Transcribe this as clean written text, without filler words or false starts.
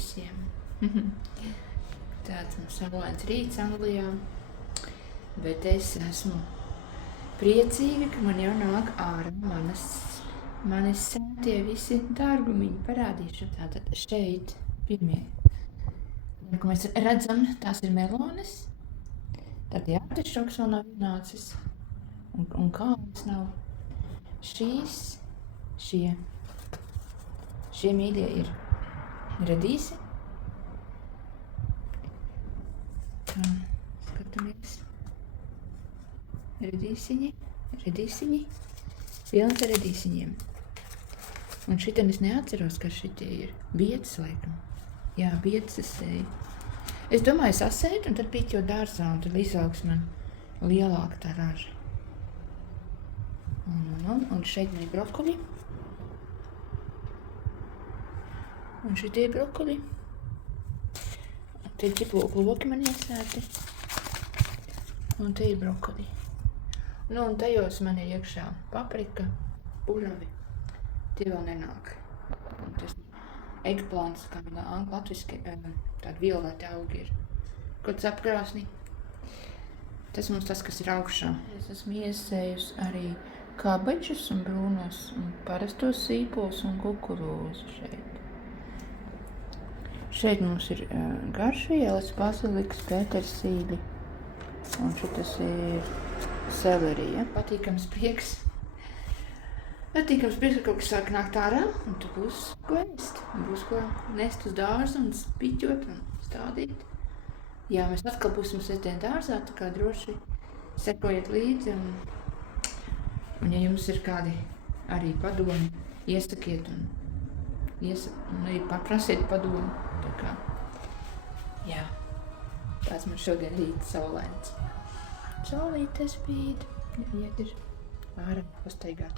visiem. Tāds mums saulains rīts Anglijā, bet es esmu priecīga, ka man jau nāk ārā manis tie visi dārgumiņi. Parādīšu tātad šeit pirmie. Ko mēs redzam, tās ir melones. Tad jā, tas šoks vēl nav ienācis. Un kādas nav. Šie mīļie ir redīsi. Tā, skatamies. Redīsiņi. Pilns ar redīsiņiem. Un šitien es neatceros, ka šitie ir biedzes, laikam. Jā, biedzes es sēju. Es domāju, sasēt, un tad piķo dārzā, un tad izaugs man lielāka tā raža. Un šeit man ir brokoļi. Un šitie ir brokoļi. Un te ir ķiploku loki man iesēti. Un te ir brokoļi. Un tajos man ir iekšā paprika, puravi. Tie vēl nenāk. Un tas eggplants, kā latviski, tādi violeti augi ir. Kaut apkrāsni. Tas mums tas, kas ir augšā. Es esmu iesējusi arī kabaģus un brūnos un parastos sīpols un kukurūzu šeit. Šeit mums ir garšvielas, baziliks, pētersīļi. Un šitas ir selerija. Patīkams prieks. Patīkams prieks, ka kaut kas sāk nākt ārā, un tu būs ko ēst. Būs ko nest uz dārzu un piķot un stādīt. Jā, mēs atkal būsim sestdien dārzā, tā kā droši sekojiet līdzi. Un ja jums ir kādi arī padomi, iesakiet un arī paprasiet padomu. Tā kā, jā, tāds man šodien rīts saulains. Saulīte spīd, iet ir ārā pastaigāt.